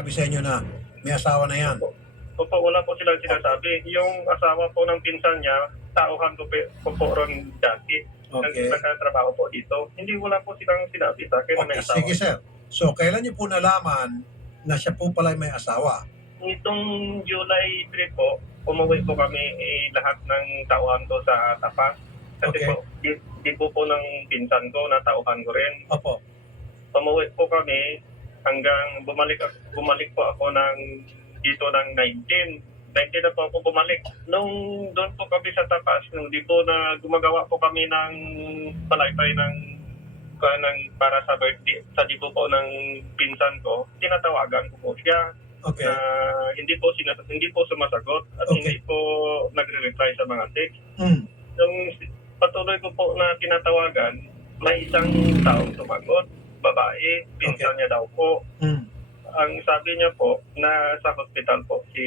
sinasabi sa inyo na may asawa na yan? Opo, wala po silang sinasabi. Yung asawa po ng pinsan niya, tauhan ko po ron dati. Okay. Nagtatrabaho po dito. Hindi, wala po silang sinabi sa akin na may Okay, asawa. sige sir. So, kailan niyo po nalaman na siya po pala may asawa? Nitong July 3 po, umuwi po kami lahat ng tauhan ko sa Tapas. Kasi Okay. po, di po ng pinsan ko, na tauhan ko rin. Opo. Umuwi po kami hanggang bumalik po ako dito ng 19 na po ako bumalik. Nung doon po kami sa Tapas, nung di po na gumagawa po kami ng palaypay ng para sa birthday, sa di po ng pinsan ko, tinatawagan ko po siya. Okay. Hindi po sumasagot at Okay. hindi po nagre-reply sa mga text. Mm. Yung patuloy ko po na tinatawagan, may isang taong sumagot, babae, pinsan niya daw po. Mm. Ang sabi niya po, na sa hospital po si